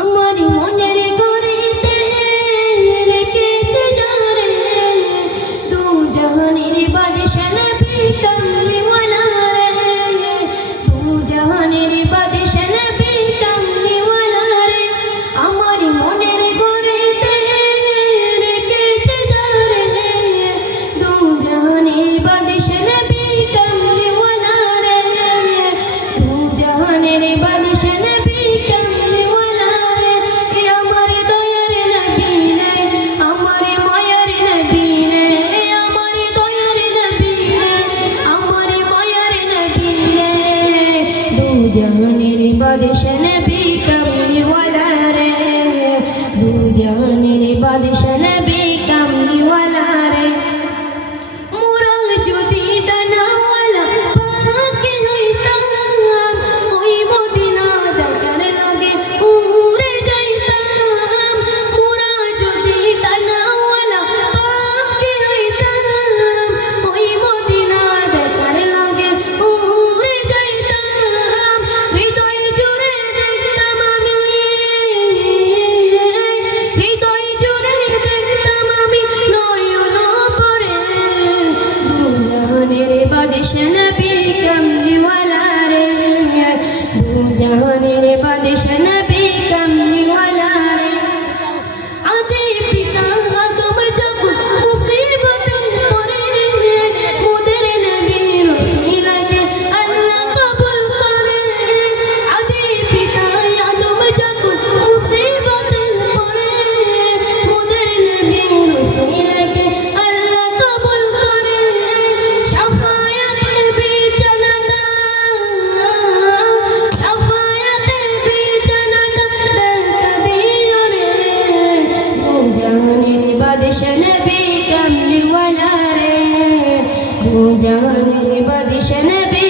আমার মনের ঘরেতে রেখেছে যারে দু জাহানের বাদশা নবী কামলিওয়ালা রে দু জাহানের বাদশা নবী কামলিওয়ালা রে আমার মনের ঘরেতে রেখেছে যারে দু জাহানের বাদশা নবী কামলিওয়ালা রে দু জাহানের বাদশা নবী কামলিওয়ালা রে আমার দয়ার নবী রে আমার মায়ার নবী রে আমার দয়ার নবী রে আমার মায়ার নবী রে দু জাহানের বাদশা নবী কামলিওয়ালা রে দু জাহানের বাদশা নবী কামলিওয়ালা রে মোরা যদি ডানাওয়ালা পাখি হইতাম ওই মদিনা দেখার লাগে উড়ে যাইতাম মোরা যদি ডানাওয়ালা পাখি হইতাম ওই মদিনা দেখার লাগে উড়ে যাইতাম হৃদয় জুড়ে দেখতাম আমি হৃদয় জুড়ে দেখতাম আমি নয়ন ভরে দু জাহানের বাদশা নবী কামলিওয়ালা রে দু জাহানের বাদশা নবী কামলিওয়ালা রে আদি পিতা আদম যখন মুসিবতে পড়ে মোদের নবী রসুলকে আল্লাহ কবুল করে আদি পিতা আদম যখন মুসিবতে পড়ে মোদের নবী রসুলকে আল্লাহ কবুল করে শাফায়াতের বিছানাটা দেখা দিও রে দু জাহানের বাদশা নবী কামলিওয়ালা রে দু জাহানের বাদশা নবী